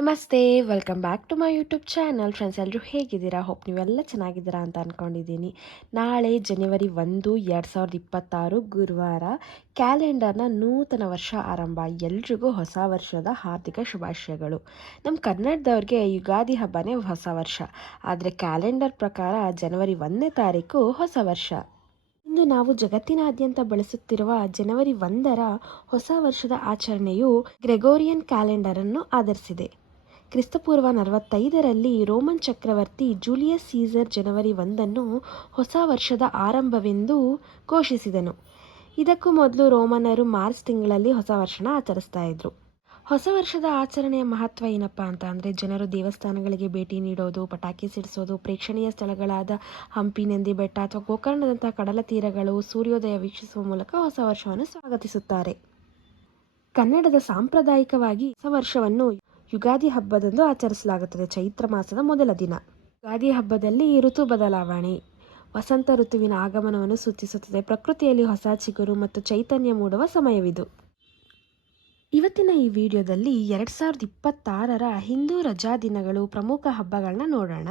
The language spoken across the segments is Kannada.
ನಮಸ್ತೆ, welcome back to my YouTube channel. Friends, ಎಲ್ಲರೂ ಹೇಗಿದ್ದೀರಾ? ಹೋಪ್ ನೀವೆಲ್ಲ ಚೆನ್ನಾಗಿದ್ದೀರಾ ಅಂತ ಅಂದ್ಕೊಂಡಿದ್ದೀನಿ. ನಾಳೆ ಜನವರಿ 1, 2026 ಗುರುವಾರ, ಕ್ಯಾಲೆಂಡರ್ನ ನೂತನ ವರ್ಷ ಆರಂಭ. ಎಲ್ರಿಗೂ ಹೊಸ ವರ್ಷದ ಹಾರ್ದಿಕ ಶುಭಾಶಯಗಳು. ನಮ್ಮ ಕನ್ನಡದವ್ರಿಗೆ ಯುಗಾದಿ ಹಬ್ಬನೇ ಹೊಸ ವರ್ಷ, ಆದರೆ ಕ್ಯಾಲೆಂಡರ್ ಪ್ರಕಾರ ಜನವರಿ 1ನೇ ತಾರೀಕು ಹೊಸ ವರ್ಷ. ಇಂದು ನಾವು ಜಗತ್ತಿನಾದ್ಯಂತ ಬಳಸುತ್ತಿರುವ ಜನವರಿ 1ರ ಹೊಸ ವರ್ಷದ ಆಚರಣೆಯು ಗ್ರೆಗೋರಿಯನ್ ಕ್ಯಾಲೆಂಡರ್ ಅನ್ನು ಆಧರಿಸಿದೆ. ಕ್ರಿಸ್ತಪೂರ್ವ 45ರಲ್ಲಿ ರೋಮನ್ ಚಕ್ರವರ್ತಿ ಜೂಲಿಯಸ್ ಸೀಸರ್ ಜನವರಿ 1ನ್ನು ಹೊಸ ವರ್ಷದ ಆರಂಭವೆಂದು ಘೋಷಿಸಿದನು. ಇದಕ್ಕೂ ಮೊದಲು ರೋಮನರು ಮಾರ್ಚ್ ತಿಂಗಳಲ್ಲಿ ಹೊಸ ವರ್ಷನ ಆಚರಿಸ್ತಾ ಇದ್ರು. ಹೊಸ ವರ್ಷದ ಆಚರಣೆಯ ಮಹತ್ವ ಏನಪ್ಪ ಅಂದರೆ ಜನರು ದೇವಸ್ಥಾನಗಳಿಗೆ ಭೇಟಿ ನೀಡೋದು, ಪಟಾಕಿ ಸಿಡಿಸೋದು, ಪ್ರೇಕ್ಷಣೀಯ ಸ್ಥಳಗಳಾದ ಹಂಪಿ, ನಂದಿ ಬೆಟ್ಟ ಅಥವಾ ಗೋಕರ್ಣದಂತಹ ಕಡಲ ತೀರಗಳು ಸೂರ್ಯೋದಯ ವೀಕ್ಷಿಸುವ ಮೂಲಕ ಹೊಸ ವರ್ಷವನ್ನು ಸ್ವಾಗತಿಸುತ್ತಾರೆ. ಕನ್ನಡದ ಸಾಂಪ್ರದಾಯಿಕವಾಗಿ ಹೊಸ ವರ್ಷವನ್ನು ಯುಗಾದಿ ಹಬ್ಬದಂದು ಆಚರಿಸಲಾಗುತ್ತದೆ. ಚೈತ್ರ ಮಾಸದ ಮೊದಲ ದಿನ. ಯುಗಾದಿ ಹಬ್ಬದಲ್ಲಿ ಋತು ಬದಲಾವಣೆ, ವಸಂತ ಋತುವಿನ ಆಗಮನವನ್ನು ಸೂಚಿಸುತ್ತದೆ. ಪ್ರಕೃತಿಯಲ್ಲಿ ಹೊಸ ಚಿಗುರು ಮತ್ತು ಚೈತನ್ಯ ಮೂಡುವ ಸಮಯವಿದು. ಇವತ್ತಿನ ಈ ವಿಡಿಯೋದಲ್ಲಿ 2026ರ ಹಿಂದೂ ರಜಾ ದಿನಗಳು, ಪ್ರಮುಖ ಹಬ್ಬಗಳನ್ನ ನೋಡೋಣ.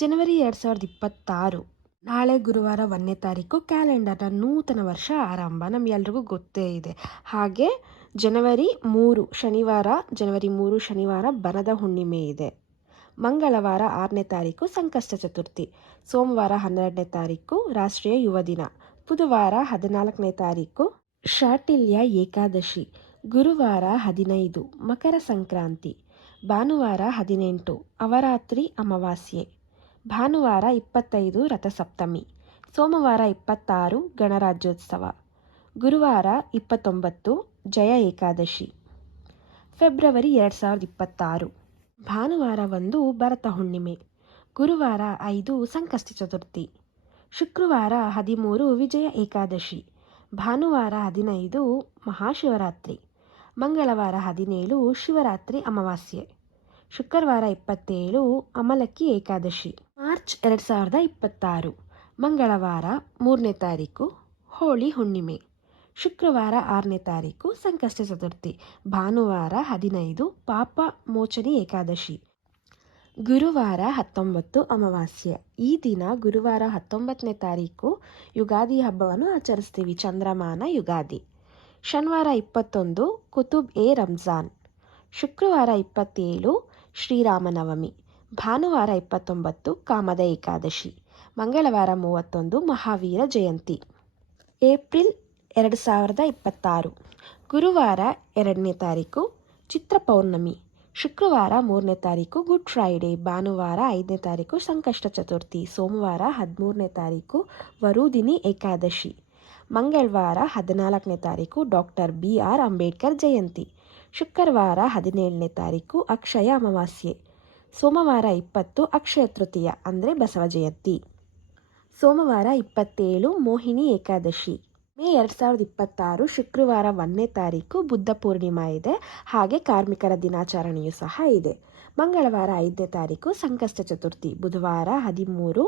ಜನವರಿ 2026 ನಾಳೆ ಗುರುವಾರ 1ನೇ ತಾರೀಕು, ಕ್ಯಾಲೆಂಡರ್ನ ನೂತನ ವರ್ಷ ಆರಂಭ. ನಮಗೆಲ್ರಿಗೂ ಗೊತ್ತೇ ಇದೆ. ಹಾಗೆ ಜನವರಿ 3 ಶನಿವಾರ ಬನದ ಹುಣ್ಣಿಮೆ ಇದೆ. ಮಂಗಳವಾರ 6ನೇ ತಾರೀಕು ಸಂಕಷ್ಟ ಚತುರ್ಥಿ. ಸೋಮವಾರ 12ನೇ ತಾರೀಕು ರಾಷ್ಟ್ರೀಯ ಯುವ ದಿನ. ಬುಧವಾರ 14ನೇ ತಾರೀಕು ಶಾಟಿಲ್ಯ ಏಕಾದಶಿ. ಗುರುವಾರ 15 ಮಕರ ಸಂಕ್ರಾಂತಿ. ಭಾನುವಾರ 18 ಅವರಾತ್ರಿ ಅಮಾವಾಸ್ಯೆ. ಭಾನುವಾರ 25 ರಥಸಪ್ತಮಿ. ಸೋಮವಾರ 26 ಗಣರಾಜ್ಯೋತ್ಸವ. ಗುರುವಾರ 29 ಜಯ ಏಕಾದಶಿ. ಫೆಬ್ರವರಿ 2026 ಭಾನುವಾರ 1 ಭರತ ಹುಣ್ಣಿಮೆ. ಗುರುವಾರ 5 ಸಂಕಷ್ಟ ಚತುರ್ಥಿ. ಶುಕ್ರವಾರ 13 ವಿಜಯ ಏಕಾದಶಿ. ಭಾನುವಾರ 15 ಮಹಾಶಿವರಾತ್ರಿ. ಮಂಗಳವಾರ 17 ಶಿವರಾತ್ರಿ ಅಮಾವಾಸ್ಯೆ. ಶುಕ್ರವಾರ 27 ಅಮಲಕ್ಕಿ ಏಕಾದಶಿ. ಮಾರ್ಚ್ 2026 ಮಂಗಳವಾರ 3ನೇ ತಾರೀಕು ಹೋಳಿ ಹುಣ್ಣಿಮೆ. ಶುಕ್ರವಾರ 6ನೇ ತಾರೀಕು ಸಂಕಷ್ಟ ಚತುರ್ಥಿ. ಭಾನುವಾರ 15 ಪಾಪ ಮೋಚನಿ ಏಕಾದಶಿ. ಗುರುವಾರ 19 ಅಮಾವಾಸ್ಯೆ. ಈ ದಿನ ಗುರುವಾರ 19ನೇ ತಾರೀಕು ಯುಗಾದಿ ಹಬ್ಬವನ್ನು ಆಚರಿಸ್ತೀವಿ. ಚಂದ್ರಮಾನ ಯುಗಾದಿ. ಶನಿವಾರ 21 ಕುತುಬ್ ಎ ರಂಜಾನ್. ಶುಕ್ರವಾರ 27 ಶ್ರೀರಾಮನವಮಿ. ಭಾನುವಾರ 29 ಕಾಮದ ಏಕಾದಶಿ. ಮಂಗಳವಾರ 31 ಮಹಾವೀರ ಜಯಂತಿ. ಏಪ್ರಿಲ್ 2026 ಗುರುವಾರ 2ನೇ ತಾರೀಕು ಚಿತ್ರ ಪೌರ್ಣಮಿ. ಶುಕ್ರವಾರ 3ನೇ ತಾರೀಕು ಗುಡ್ ಫ್ರೈಡೆ. ಭಾನುವಾರ 5ನೇ ತಾರೀಕು ಸಂಕಷ್ಟ ಚತುರ್ಥಿ. ಸೋಮವಾರ 13ನೇ ತಾರೀಕು ವರುದಿನಿ ಏಕಾದಶಿ. ಮಂಗಳವಾರ 14ನೇ ತಾರೀಕು ಡಾಕ್ಟರ್ BR ಅಂಬೇಡ್ಕರ್ ಜಯಂತಿ. ಶುಕ್ರವಾರ 17ನೇ ತಾರೀಕು ಅಕ್ಷಯ ಅಮಾವಾಸ್ಯೆ. ಸೋಮವಾರ 20 ಅಕ್ಷಯ ತೃತೀಯ ಅಂದರೆ ಬಸವ ಜಯಂತಿ. ಸೋಮವಾರ 27 ಮೋಹಿನಿ ಏಕಾದಶಿ. ಮೇ 2026 ಶುಕ್ರವಾರ 1ನೇ ತಾರೀಕು ಬುದ್ಧ ಪೂರ್ಣಿಮಾ ಇದೆ. ಹಾಗೆ ಕಾರ್ಮಿಕರ ದಿನಾಚರಣೆಯೂ ಸಹ ಇದೆ. ಮಂಗಳವಾರ 5ನೇ ತಾರೀಕು ಸಂಕಷ್ಟ ಚತುರ್ಥಿ. ಬುಧವಾರ 13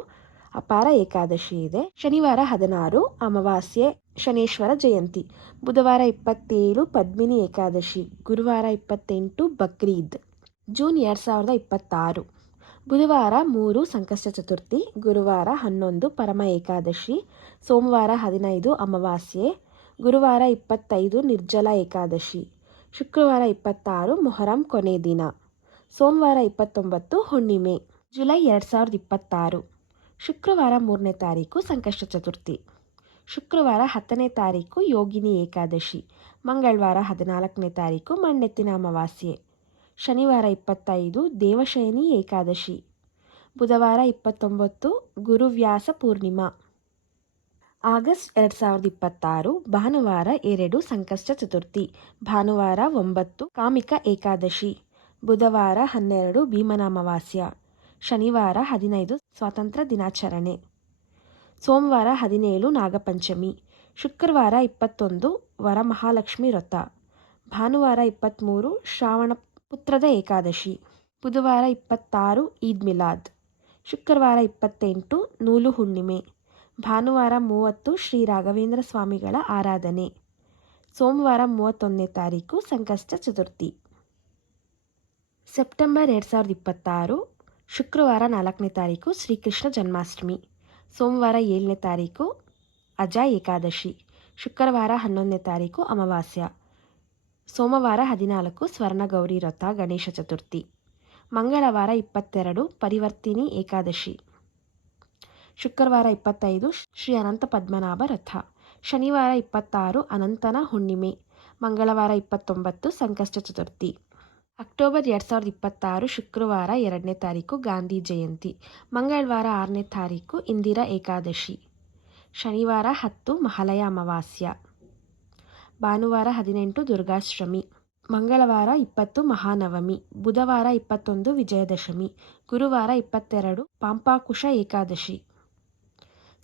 ಅಪಾರ ಏಕಾದಶಿ ಇದೆ. ಶನಿವಾರ 16 ಅಮಾವಾಸ್ಯೆ ಶನೇಶ್ವರ ಜಯಂತಿ. ಬುಧವಾರ 27 ಪದ್ಮಿನಿ ಏಕಾದಶಿ. ಗುರುವಾರ 28 ಬಕ್ರೀದ್. ಜೂನ್ 2026 ಬುಧವಾರ 3 ಸಂಕಷ್ಟ ಚತುರ್ಥಿ. ಗುರುವಾರ 11 ಪರಮ ಏಕಾದಶಿ. ಸೋಮವಾರ 15 ಅಮಾವಾಸ್ಯೆ. ಗುರುವಾರ 25 ನಿರ್ಜಲ ಏಕಾದಶಿ. ಶುಕ್ರವಾರ 26 ಮೊಹರಂ ಕೊನೆ ದಿನ. ಸೋಮವಾರ 29 ಹುಣ್ಣಿಮೆ. ಜುಲೈ 2026 ಶುಕ್ರವಾರ 3ನೇ ತಾರೀಕು ಸಂಕಷ್ಟ ಚತುರ್ಥಿ. ಶುಕ್ರವಾರ 10ನೇ ತಾರೀಕು ಯೋಗಿನಿ ಏಕಾದಶಿ. ಮಂಗಳವಾರ 14ನೇ ತಾರೀಕು ಮಣ್ಣೆತ್ತಿನ ಅಮಾವಾಸ್ಯೆ. ಶನಿವಾರ 25 ದೇವಶಯನಿ ಏಕಾದಶಿ. ಬುಧವಾರ 29 ಗುರುವ್ಯಾಸ ಪೂರ್ಣಿಮಾ. ಆಗಸ್ಟ್ 2026 ಭಾನುವಾರ 2 ಸಂಕಷ್ಟ ಚತುರ್ಥಿ. ಭಾನುವಾರ 9 ಕಾಮಿಕ ಏಕಾದಶಿ. ಬುಧವಾರ 12 ಭೀಮನ ಅಮಾವಾಸ್ಯ. ಶನಿವಾರ 15 ಸ್ವಾತಂತ್ರ್ಯ ದಿನಾಚರಣೆ. ಸೋಮವಾರ 17 ನಾಗಪಂಚಮಿ. ಶುಕ್ರವಾರ 21 ವರಮಹಾಲಕ್ಷ್ಮಿ ವ್ರತ. ಭಾನುವಾರ 23 ಶ್ರಾವಣ ಪುತ್ರದ ಏಕಾದಶಿ. ಬುಧವಾರ 26 ಈದ್ ಮಿಲಾದ್. ಶುಕ್ರವಾರ 28 ನೂಲು ಹುಣ್ಣಿಮೆ. ಭಾನುವಾರ 30 ಶ್ರೀ ರಾಘವೇಂದ್ರ ಸ್ವಾಮಿಗಳ ಆರಾಧನೆ. ಸೋಮವಾರ 31ನೇ ತಾರೀಕು ಸಂಕಷ್ಟ ಚತುರ್ಥಿ. ಸೆಪ್ಟೆಂಬರ್ 2026 ಶುಕ್ರವಾರ 4ನೇ ತಾರೀಕು ಶ್ರೀಕೃಷ್ಣ ಜನ್ಮಾಷ್ಟಮಿ. ಸೋಮವಾರ 7ನೇ ತಾರೀಕು ಅಜಾ ಏಕಾದಶಿ. ಶುಕ್ರವಾರ 11ನೇ ತಾರೀಕು ಅಮಾವಾಸ್ಯ. ಸೋಮವಾರ 14 ಸ್ವರ್ಣಗೌರಿ ವ್ರತ ಗಣೇಶ ಚತುರ್ಥಿ. ಮಂಗಳವಾರ 22 ಪರಿವರ್ತಿನಿ ಏಕಾದಶಿ. ಶುಕ್ರವಾರ 25 ಶ್ರೀ ಅನಂತ ಪದ್ಮನಾಭ ರಥ. ಶನಿವಾರ 26 ಅನಂತನ ಹುಣ್ಣಿಮೆ. ಮಂಗಳವಾರ 29 ಸಂಕಷ್ಟ ಚತುರ್ಥಿ. ಅಕ್ಟೋಬರ್ 2026 ಶುಕ್ರವಾರ 2ನೇ ತಾರೀಕು ಗಾಂಧಿ ಜಯಂತಿ. ಮಂಗಳವಾರ 6ನೇ ತಾರೀಕು ಇಂದಿರಾ ಏಕಾದಶಿ. ಶನಿವಾರ 10 ಮಹಾಲಯ ಅಮಾವಾಸ್ಯ. ಭಾನುವಾರ 18 ದುರ್ಗಾಷ್ಟಮಿ. ಮಂಗಳವಾರ 20 ಮಹಾನವಮಿ. ಬುಧವಾರ 21 ವಿಜಯದಶಮಿ. ಗುರುವಾರ 22 ಪಾಂಪಾಕುಶ ಏಕಾದಶಿ.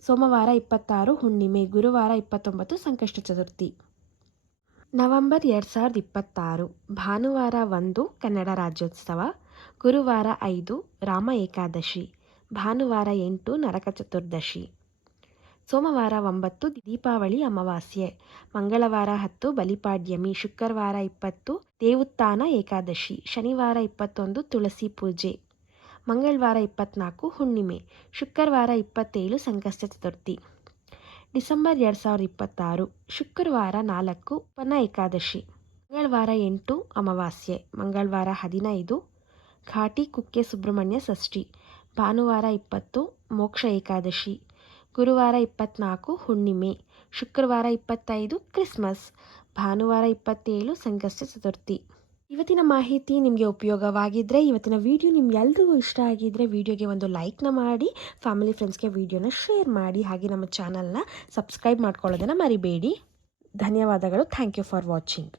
ಸೋಮವಾರ 26 ಹುಣ್ಣಿಮೆ. ಗುರುವಾರ 29 ಸಂಕಷ್ಟ ಚತುರ್ಥಿ. ನವೆಂಬರ್ 2026 ಭಾನುವಾರ 1 ಕನ್ನಡ ರಾಜ್ಯೋತ್ಸವ. ಗುರುವಾರ 5 ರಾಮ ಏಕಾದಶಿ. ಭಾನುವಾರ 8 ನರಕ ಚತುರ್ದಶಿ. ಸೋಮವಾರ 9 ದೀಪಾವಳಿ ಅಮಾವಾಸ್ಯೆ. ಮಂಗಳವಾರ 10 ಬಲಿಪಾಡ್ಯಮಿ. ಶುಕ್ರವಾರ 20 ದೇವುತ್ಥಾನ ಏಕಾದಶಿ. ಶನಿವಾರ 21 ತುಳಸಿ ಪೂಜೆ. ಮಂಗಳವಾರ 24 ಹುಣ್ಣಿಮೆ. ಶುಕ್ರವಾರ 27 ಸಂಕಷ್ಟ ಚತುರ್ಥಿ. ಡಿಸೆಂಬರ್ 2026 ಶುಕ್ರವಾರ 4 ಉಪನ ಏಕಾದಶಿ. ಮಂಗಳವಾರ 8 ಅಮಾವಾಸ್ಯೆ. ಮಂಗಳವಾರ 15 ಘಾಟಿ ಕುಕ್ಕೆ ಸುಬ್ರಹ್ಮಣ್ಯ ಷಷ್ಠಿ. ಭಾನುವಾರ 20 ಮೋಕ್ಷ ಏಕಾದಶಿ. ಗುರುವಾರ 24 ಹುಣ್ಣಿಮೆ. ಶುಕ್ರವಾರ 25 ಕ್ರಿಸ್ಮಸ್. ಭಾನುವಾರ 27 ಸಂಕಷ್ಟ ಚತುರ್ಥಿ. ಇವತ್ತಿನ ಮಾಹಿತಿ ನಿಮಗೆ ಉಪಯೋಗವಾಗಿದ್ದರೆ, ಇವತ್ತಿನ ವಿಡಿಯೋ ನಿಮ್ಗೆಲ್ರಿಗೂ ಇಷ್ಟ ಆಗಿದ್ದರೆ ವಿಡಿಯೋಗೆ ಒಂದು ಲೈಕ್ನ ಮಾಡಿ, ಫ್ಯಾಮಿಲಿ ಫ್ರೆಂಡ್ಸ್ಗೆ ವಿಡಿಯೋನ ಶೇರ್ ಮಾಡಿ, ಹಾಗೆ ನಮ್ಮ ಚಾನಲ್ನ ಸಬ್ಸ್ಕ್ರೈಬ್ ಮಾಡ್ಕೊಳ್ಳೋದನ್ನು ಮರಿಬೇಡಿ. ಧನ್ಯವಾದಗಳು. Thank you for watching.